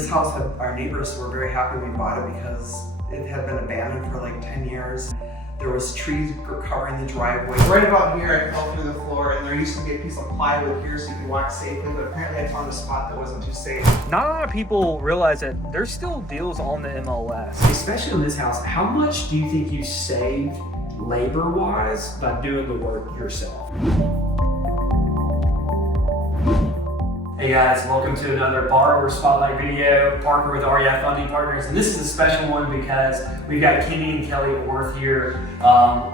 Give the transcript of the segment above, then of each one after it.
this house, our neighbors were very happy we bought it because it had been abandoned for like 10 years. There was trees covering the driveway. Right about here, I fell through the floor, and there used to be a piece of plywood here so you could walk safely, but apparently I found a spot that wasn't too safe. Not a lot of people realize that there's still deals on the MLS. Especially in this house, how much do you think you saved labor-wise by doing the work yourself? Hey guys, welcome to another Borrower Spotlight video, partner with REI Funding Partners. And this is a special one because we've got Kenny and Kelly Orth here.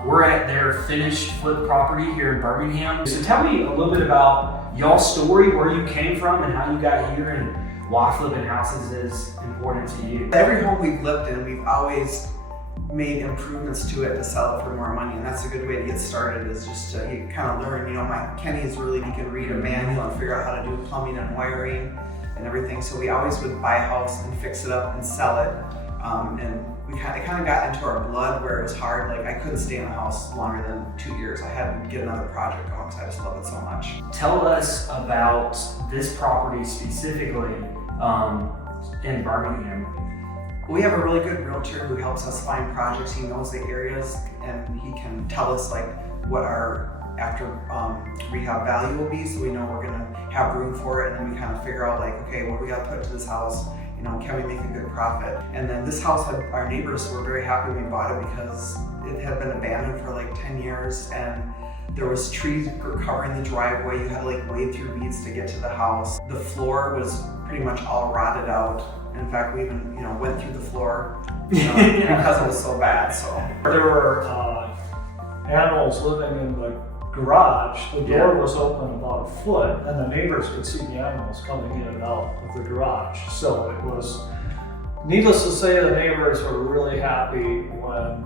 We're at their finished flip property here in Birmingham. So tell me a little bit about y'all's story, where you came from and how you got here and why flipping houses is important to you. Every home we've lived in, we've always made improvements to it to sell it for more money, and that's a good way to get started, is just to you kind of learn. You know, Kenny is really, he can read a manual and figure out how to do plumbing and wiring and everything. So we always would buy a house and fix it up and sell it. And it kind of got into our blood where it was hard. Like, I couldn't stay in a house longer than 2 years. I had to get another project going because I just love it so much. Tell us about this property specifically in Birmingham. We have a really good realtor who helps us find projects. He knows the areas and he can tell us like what our after rehab value will be, so we know we're gonna have room for it, and then we kind of figure out like, okay, what do we gotta put into this house? You know, can we make a good profit? And then this house, our neighbors were very happy we bought it because it had been abandoned for like 10 years, and there was trees covering the driveway. You had to like wade through weeds to get to the house. The floor was pretty much all rotted out. In fact, we even, went through the floor because it was so bad. So there were animals living in the garage. The door was open about a foot, and the neighbors could see the animals coming in and out of the garage. So it was, needless to say, the neighbors were really happy when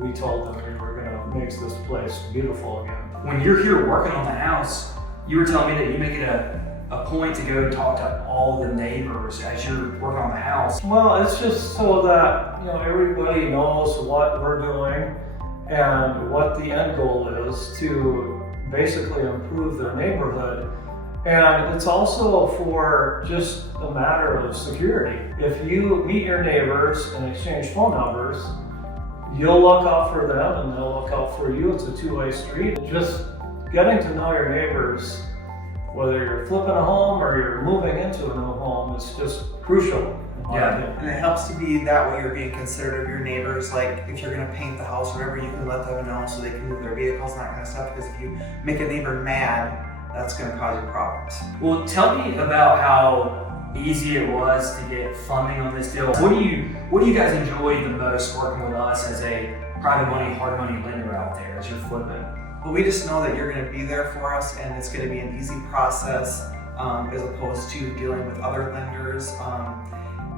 we told them we were going to make this place beautiful again. When you're here working on the house, you were telling me that you make it a point to go and talk to all the neighbors as you're working on the house. Well, it's just so that everybody knows what we're doing and what the end goal is to basically improve their neighborhood. And it's also for just a matter of security. If you meet your neighbors and exchange phone numbers, you'll look out for them and they'll look out for you. It's a two-way street. Just getting to know your neighbors, whether you're flipping a home or you're moving into a new home, is just crucial. And it helps to be that way. You're being considerate of your neighbors. Like, if you're going to paint the house or whatever, you can let them know so they can move their vehicles and that kind of stuff. Because if you make a neighbor mad, that's going to cause you problems. Well, tell me about how easy it was to get funding on this deal. What do you guys enjoy the most working with us as a private money, hard money lender out there as you're flipping? Well, we just know that you're going to be there for us, and it's going to be an easy process as opposed to dealing with other lenders.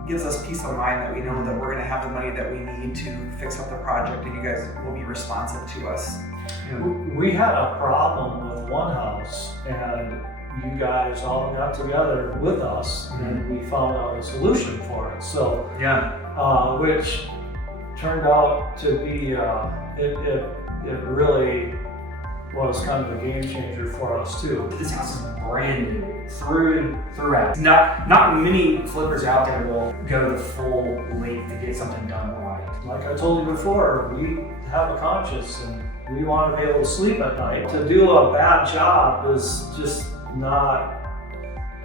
Gives us peace of mind that we know that we're going to have the money that we need to fix up the project, and you guys will be responsive to us. We had a problem with one house, and you guys all got together with us, and we found out a solution for it. So, which turned out to be it really was kind of a game changer for us too. This house is brand new throughout. Not many flippers out there will go the full length to get something done right. Like I told you before, we have a conscience and we want to be able to sleep at night. To do a bad job is just not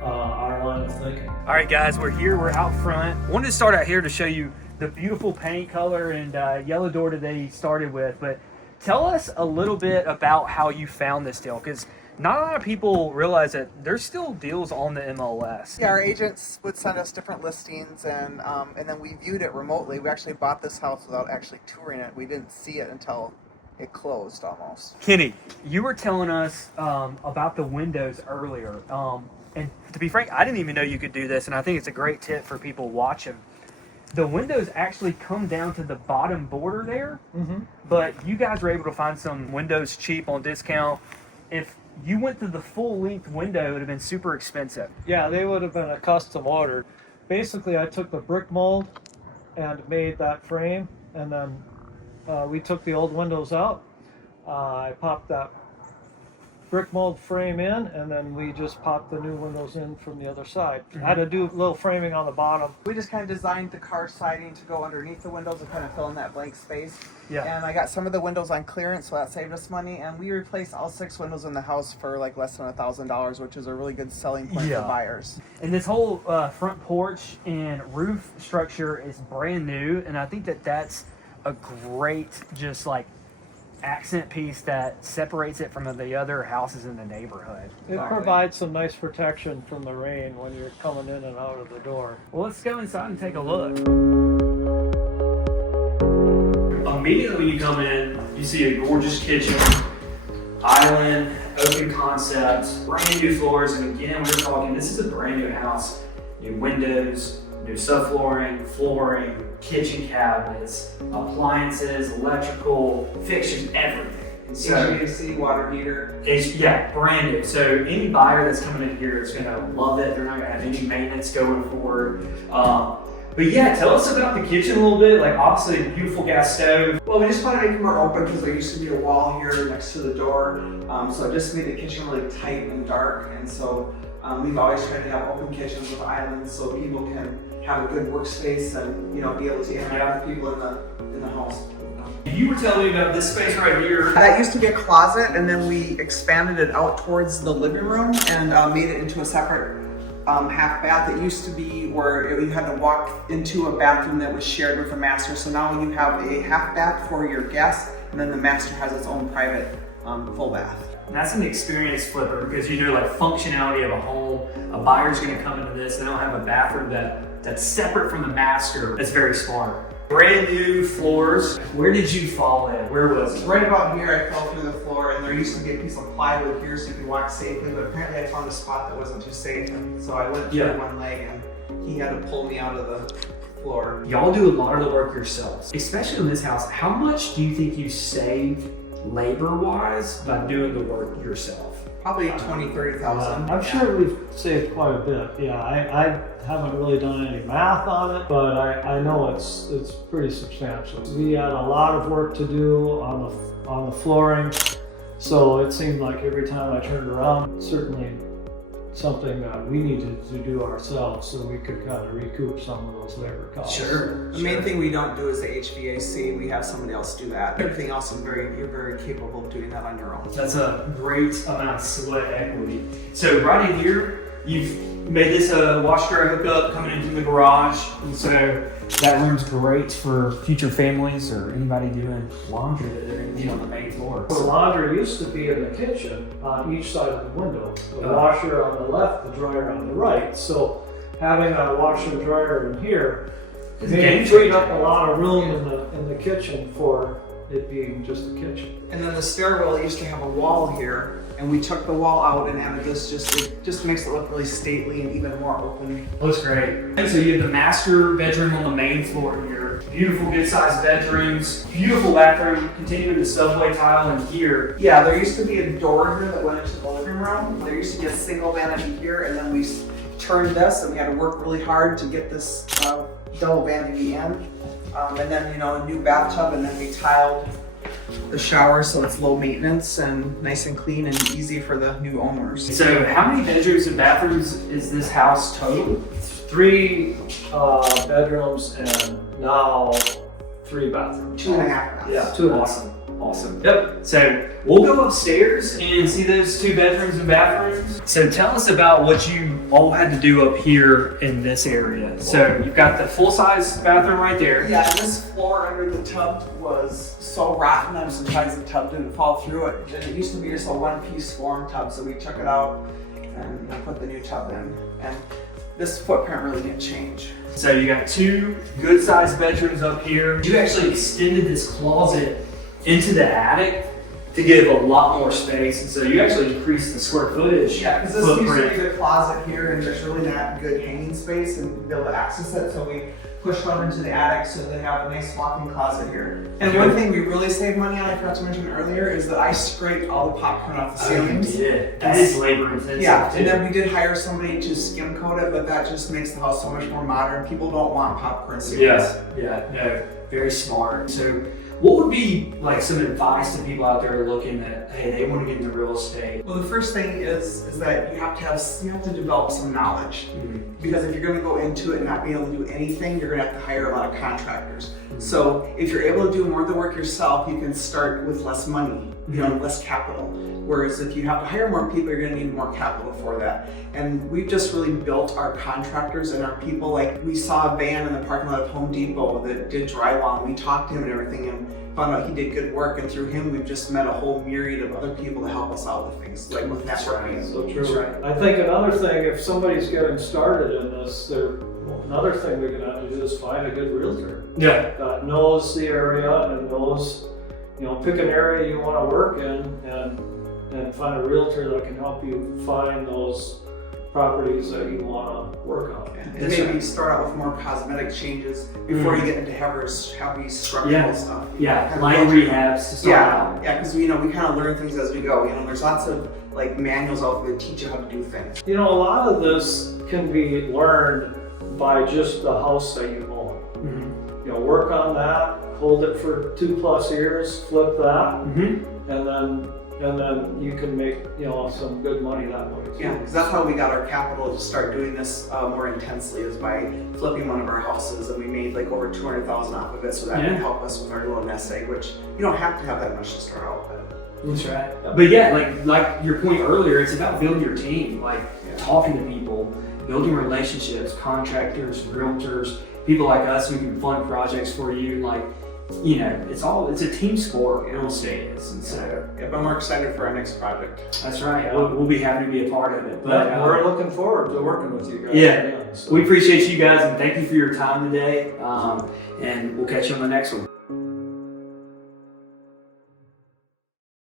our line of thinking. All right, guys, we're here. We're out front. Wanted to start out here to show you the beautiful paint color and yellow door that they started with, but tell us a little bit about how you found this deal, because not a lot of people realize that there's still deals on the MLS. Yeah, our agents would send us different listings, and then we viewed it remotely. We actually bought this house without actually touring it. We didn't see it until it closed almost. Kenny, you were telling us about the windows earlier, and to be frank, I didn't even know you could do this, and I think it's a great tip for people watching. The windows actually come down to the bottom border there, but you guys were able to find some windows cheap on discount. If you went to the full length window, it would have been super expensive. Yeah, they would have been a custom order. Basically, I took the brick mold and made that frame, and then we took the old windows out. I popped that brick mold frame in, and then we just popped the new windows in from the other side. I had to do a little framing on the bottom. We just kind of designed the car siding to go underneath the windows and kind of fill in that blank space. Yeah. And I got some of the windows on clearance, so that saved us money. And we replaced all 6 windows in the house for like less than $1,000, which is a really good selling point Yeah. for buyers. And this whole front porch and roof structure is brand new, and I think that that's a great just like accent piece that separates it from the other houses in the neighborhood. It provides some nice protection from the rain when you're coming in and out of the door. Well, let's go inside and take a look. Immediately when you come in, you see a gorgeous kitchen, island, open concept, brand new floors, and again, we're talking, this is a brand new house. New windows, new subflooring, flooring, kitchen cabinets, appliances, electrical, fixtures, everything. And so, HVAC, water heater. it's, yeah, brand new. So any buyer that's coming in here is gonna love it. They're not gonna have any maintenance going forward. But yeah, tell us about the kitchen a little bit. Like obviously a beautiful gas stove. Well, we just wanted to make it more open because there used to be a wall here next to the door. So it just made the kitchen really tight and dark. And so we've always tried to have open kitchens with islands so people can have a good workspace and be able to interact with people in the house. You were telling me about this space right here. That used to be a closet, and then we expanded it out towards the living room and made it into a separate half bath. It used to be where you had to walk into a bathroom that was shared with the master. So now you have a half bath for your guests, and then the master has its own private full bath. And that's an experience flipper because you know like functionality of a home. A buyer's gonna come into this, they don't have a bathroom that's separate from the master. That's very smart. Brand new floors. Where did you fall in? Where was it? Right about here, I fell through the floor, and there used to be a piece of plywood here so you could walk safely, but apparently I found a spot that wasn't too safe, and so I went through one leg, and he had to pull me out of the floor. Y'all do a lot of the work yourselves, especially in this house. How much do you think you saved labor-wise by doing the work yourself? Probably 20,000, 30,000. I'm sure we've saved quite a bit. Yeah, I haven't really done any math on it, but I know it's pretty substantial. We had a lot of work to do on the flooring, so it seemed like every time I turned around, certainly something that we needed to do ourselves so we could kind of recoup some of those labor costs. Sure. The main thing we don't do is the HVAC. We have somebody else do that. Everything else is you're very capable of doing that on your own. That's a great amount of sweat equity. So right in here, you've made this a wash dryer hookup coming into the garage, and so that room's great for future families or anybody doing laundry that they're going to need on the main floor. The laundry used to be in the kitchen on each side of the window. The washer on the left, the dryer on the right. So having a washer and dryer in here freed up a lot of room in the kitchen for it being just a kitchen. And then the stairwell used to have a wall here, and we took the wall out and added this. It just makes it look really stately and even more open. Looks great. And so you have the master bedroom on the main floor here. Beautiful, good-sized bedrooms. Beautiful bathroom. Continuing the subway tile in here. Yeah, there used to be a door here that went into the living room. There used to be a single vanity here, and then we turned this, and we had to work really hard to get this double vanity in. And then, a new bathtub, and then we tiled the shower so it's low maintenance and nice and clean and easy for the new owners. So how many bedrooms and bathrooms is this house total? 3 bedrooms and now 3 bathrooms. 2.5 baths. Yeah, 2 Awesome. Awesome. Yep. So we'll go upstairs and see those 2 bedrooms and bathrooms. So tell us about what you all had to do up here in this area. So you've got the full-size bathroom right there. Yeah, and this floor under the tub was so rotten. I'm surprised the tub didn't fall through it. And it used to be just a one-piece form tub, so we took it out and put the new tub in. And this footprint really didn't change. So you got 2 good-sized bedrooms up here. You actually extended this closet into the attic to give a lot more space, and so you actually increased the square footage. Yeah, because this used to be the closet here, and there's really not good hanging space and be able to access it, so we pushed one into the attic so they have a nice walk-in closet here. And one thing we really saved money on, I forgot to mention earlier, is that I scraped all the popcorn off the ceilings. You did. That is labor intensive. Yeah, too. and then we did hire somebody to skim coat it, but that just makes the house so much more modern. People don't want popcorn ceilings. Yeah, no. very smart. So what would be like some advice to people out there looking that, hey, they want to get into real estate? Well, the first thing is that you have to develop some knowledge. Because if you're going to go into it and not being able to do anything, you're going to have to hire a lot of contractors. So if you're able to do more of the work yourself, you can start with less money, less capital. Whereas if you have to hire more people, you're going to need more capital for that. And we've just really built our contractors and our people. Like, we saw a van in the parking lot of Home Depot that did drywall, and we talked to him and everything, and found out he did good work. And through him, we've just met a whole myriad of other people to help us out with things, like with networking. So true. That's right. I think another thing, if somebody's getting started in this, another thing we're gonna have to do is find a good realtor Yeah. that knows the area and knows, pick an area you want to work in and find a realtor that can help you find those properties that you want to work on. And maybe start out with more cosmetic changes before you get into heavy structural stuff. Yeah, light rehabs to start out. Yeah, because we kind of learn things as we go. There's lots of like manuals out there that teach you how to do things. A lot of this can be learned by just the house that you own. Work on that, hold it for 2+ years, flip that, and then you can make some good money that way too. Yeah, because that's how we got our capital to start doing this more intensely, is by flipping one of our houses, and we made like over $200,000 off of it, so that would help us with our little nest egg, which you don't have to have that much to start out with. That's right. But yeah, like your point earlier, it's about building your team, talking to people, building relationships, contractors, realtors, people like us who can fund projects for you. It's a team sport, real estate is. And so, but I'm more excited for our next project. That's right. We'll be happy to be a part of it. But we're looking forward to working with you guys. Yeah. We appreciate you guys, and thank you for your time today. And we'll catch you on the next one.